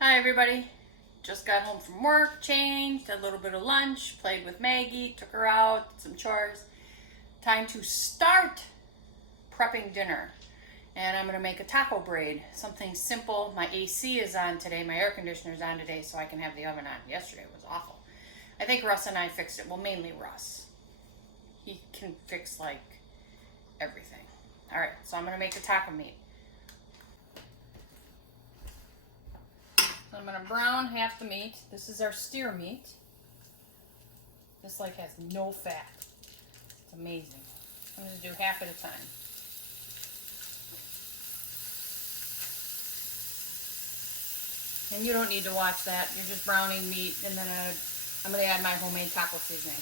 Hi everybody. Just got home from work, changed, had a little bit of lunch, played with Maggie, took her out, did some chores. Time to start prepping dinner. And I'm gonna make a taco braid, something simple. My AC is on today, my air conditioner's on today, so I can have the oven on. Yesterday was awful. I think Russ and I fixed it. Well, mainly Russ. He can fix like everything. All right, so I'm gonna make the taco meat. I'm gonna brown half the meat. This is our steer meat. This like has no fat. It's amazing. I'm gonna do half at a time. And you don't need to watch that. You're just browning meat, and then I'm gonna add my homemade taco seasoning.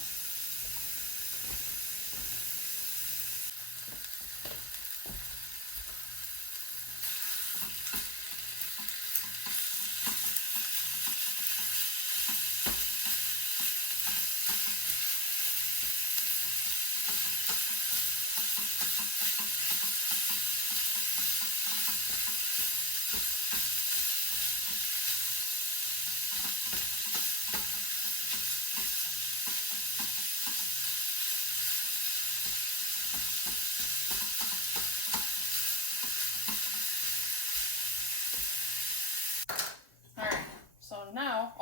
So now,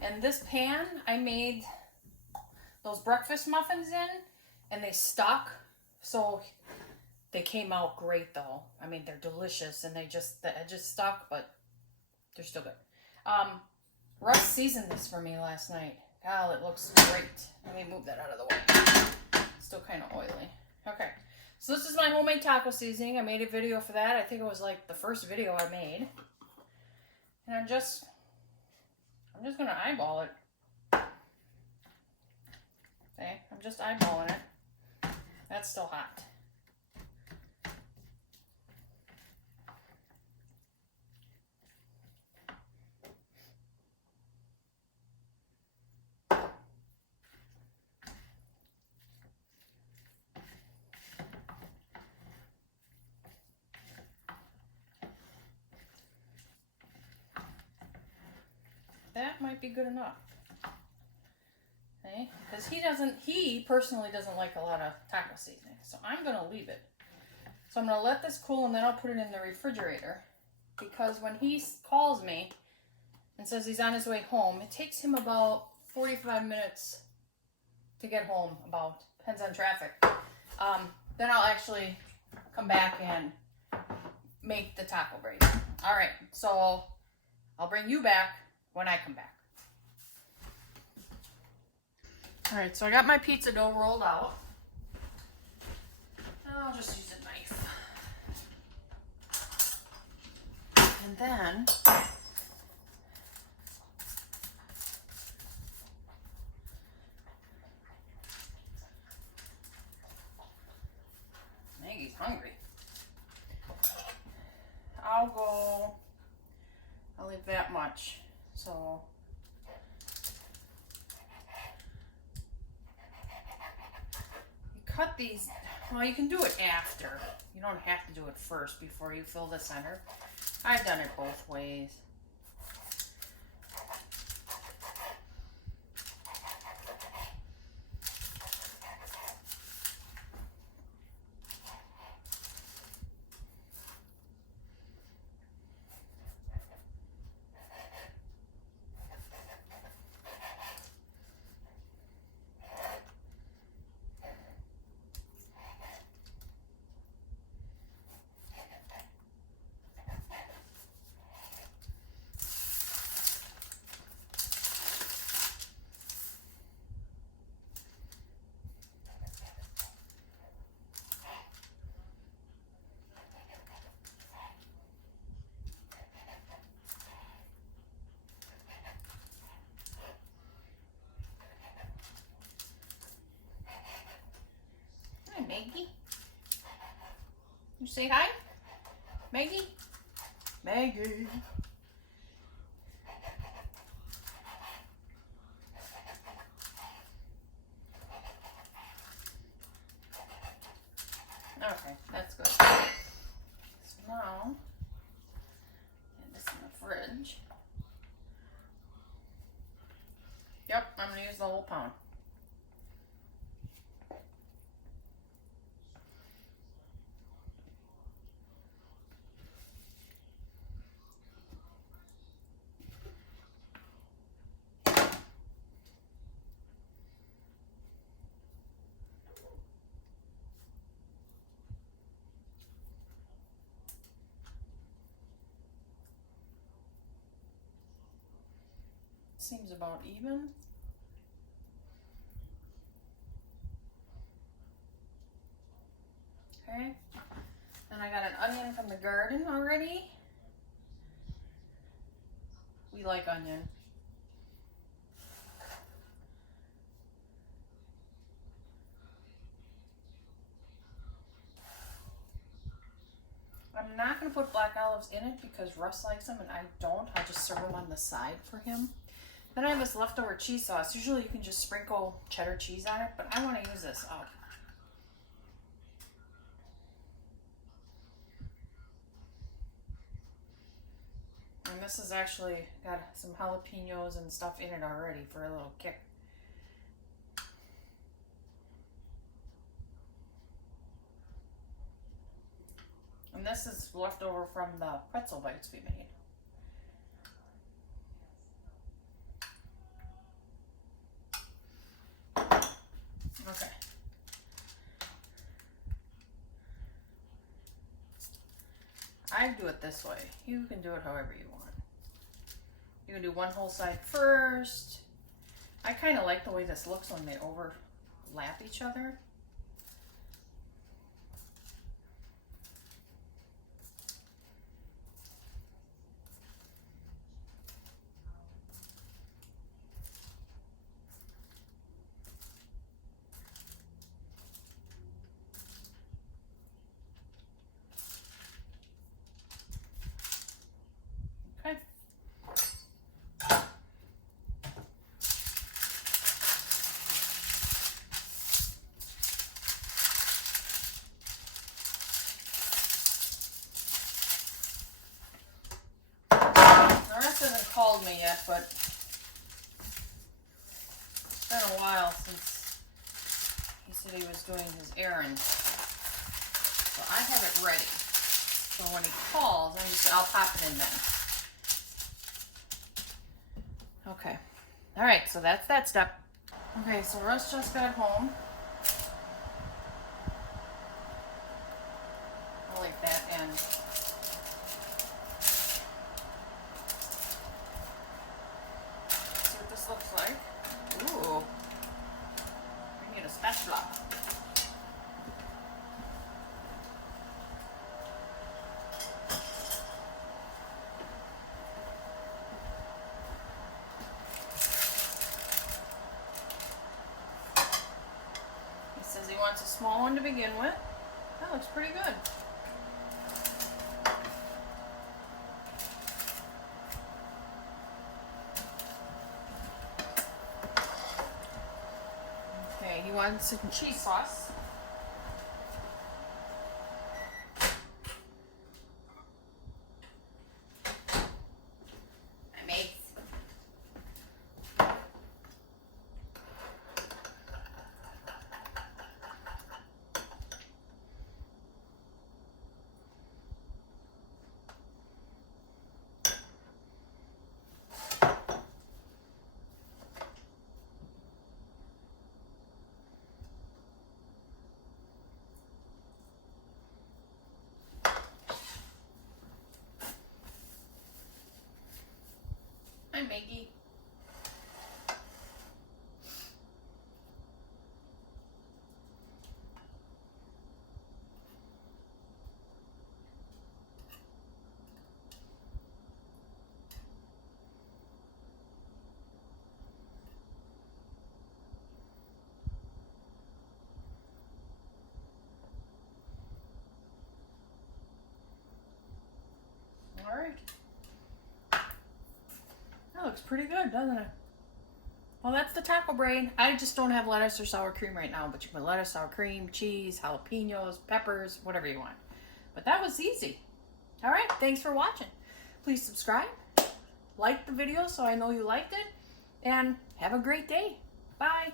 and this pan I made those breakfast muffins in, and they stuck. So they came out great though. I mean, they're delicious, and the edges stuck, but they're still good. Russ seasoned this for me last night. God, it looks great. Let me move that out of the way. It's still kind of oily. Okay, so this is my homemade taco seasoning. I made a video for that. I think it was like the first video I made. And I'm just gonna eyeball it. Okay, I'm just eyeballing it. That's still hot. That might be good enough. Okay, because he personally doesn't like a lot of taco seasoning, so I'm gonna leave it. So I'm gonna let this cool, and then I'll put it in the refrigerator, because when he calls me and says he's on his way home, it takes him about 45 minutes to get home. About, depends on traffic. Then I'll actually come back and make the taco braid. All right, so I'll bring you back when I come back. All right, so I got my pizza dough rolled out. I'll just use a knife. And then Maggie's hungry. I'll leave that much. So cut these. Well, you can do it after. You don't have to do it first before you fill the center. I've done it both ways. Maggie? You say hi? Maggie? Maggie. Okay, that's good. So now, get this in the fridge. sausage. Yep, I'm going to use the whole pound. Seems about even. Okay. And I got an onion from the garden already. We like onion. I'm not going to put black olives in it because Russ likes them and I don't. I'll just serve them on the side for him. Then I have this leftover cheese sauce. Usually you can just sprinkle cheddar cheese on it, but I want to use this up. And this has actually got some jalapenos and stuff in it already for a little kick. And this is leftover from the pretzel bites we made. Okay. I do it this way. You can do it however you want. You can do one whole side first. I kind of like the way this looks when they overlap each other. Okay. Russ hasn't called me yet, but it's been a while since he said he was doing his errand. So I have it ready. So when he calls, I'll pop it in then. Okay. All right, so that's that step. Okay, so Russ just got home. I like that end. See what this looks like. Ooh. We need a spatula. Says he wants a small one to begin with. That looks pretty good. Okay, he wants some cheese sauce. Hi, Maggie. All right. That looks pretty good, doesn't it? Well, that's the taco braid. I just don't have lettuce or sour cream right now, but you can put lettuce, sour cream, cheese, jalapenos, peppers, whatever you want. But that was easy. All right, thanks for watching. Please subscribe, like the video so I know you liked it. And have a great day. Bye.